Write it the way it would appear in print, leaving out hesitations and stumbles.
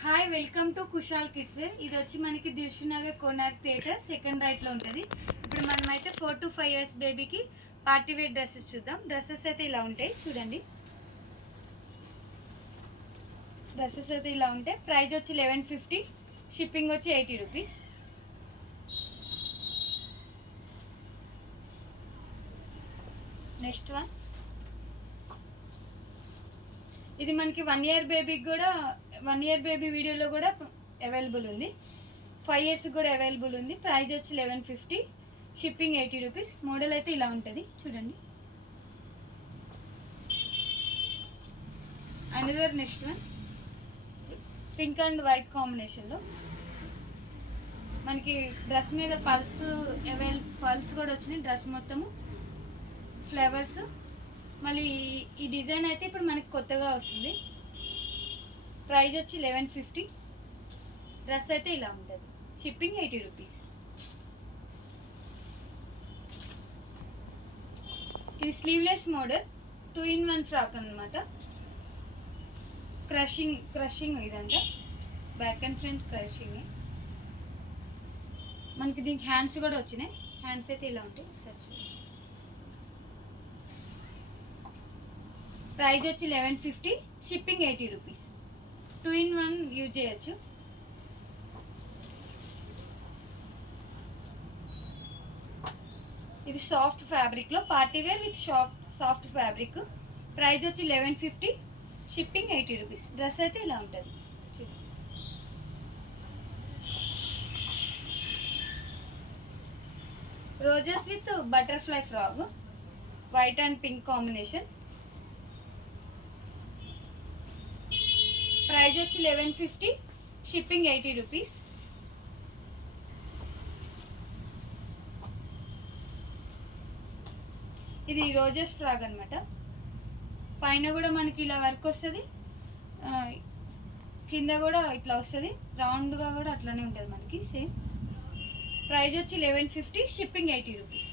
Hi, welcome to Kushal kids wear. ఇది వచ్చి మనకి దిల్షునగర్ కోనార్క్ థియేటర్ సెకండ్ రైట్లో ఉంటుంది. ఇప్పుడు మనమైతే 4 to 5 years బేబీకి పార్టీ వేర్ డ్రెస్సెస్ చూద్దాం. డ్రెస్సెస్ అయితే ఇలా ఉంటాయి చూడండి. డ్రెస్సెస్ అయితే ఇలా ఉంటాయి. ప్రైస్ వచ్చి 1150, షిప్పింగ్ వచ్చి 80 రూపీస్. నెక్స్ట్ వన్, ఇది మనకి 1 year బేబీకి కూడా 1 year బేబీ వీడియోలో కూడా అవైలబుల్ ఉంది. 5 years కూడా అవైలబుల్ ఉంది. ప్రైస్ వచ్చి 1150, షిప్పింగ్ 80 రూపీస్. మోడల్ అయితే ఇలా ఉంటుంది చూడండి. Another next one, pink and white కాంబినేషన్లో మనకి డ్రెస్ మీద పల్స్ కూడా వచ్చినాయి. డ్రెస్ మొత్తము ఫ్లవర్స్. మళ్ళీ ఈ డిజైన్ అయితే ఇప్పుడు మనకి కొత్తగా వస్తుంది. ప్రైస్ వచ్చి 1150, డ్రెస్ అయితే ఇలా ఉంటుంది. షిప్పింగ్ 80 రూపీస్. ఇది స్లీవ్లెస్ మోడల్ 2-in-1 ఫ్రాక్ అనమాట. క్రషింగ్ ఇదంతా బ్యాక్ అండ్ ఫ్రంట్ క్రషింగ్. మనకి దీనికి హ్యాండ్స్ కూడా వచ్చినాయి. హ్యాండ్స్ అయితే ఇలా ఉంటాయి. ఒకసారి చూడండి. ప్రైస్ వచ్చి 1150, షిప్పింగ్ 80 రూపీస్. 2-in-1 యూజ్ చేయొచ్చు. ఇది సాఫ్ట్ ఫ్యాబ్రిక్లో party wear with soft fabric. Price వచ్చి 1150, షిప్పింగ్ 80 రూపీస్. డ్రెస్ అయితే ఇలా ఉంటుంది. Roses with butterfly frock, white and pink combination. Price వచ్చి 1150, షిప్పింగ్ 80 రూపీస్. ఇది రోజెస్ ఫ్రాక్ అనమాట. పైన కూడా మనకి ఇలా వర్క్ వస్తుంది, కింద కూడా ఇట్లా వస్తుంది. రౌండ్గా కూడా అట్లానే ఉంటుంది మనకి సేమ్. ప్రైస్ వచ్చి 1150, షిప్పింగ్ 80 రూపీస్.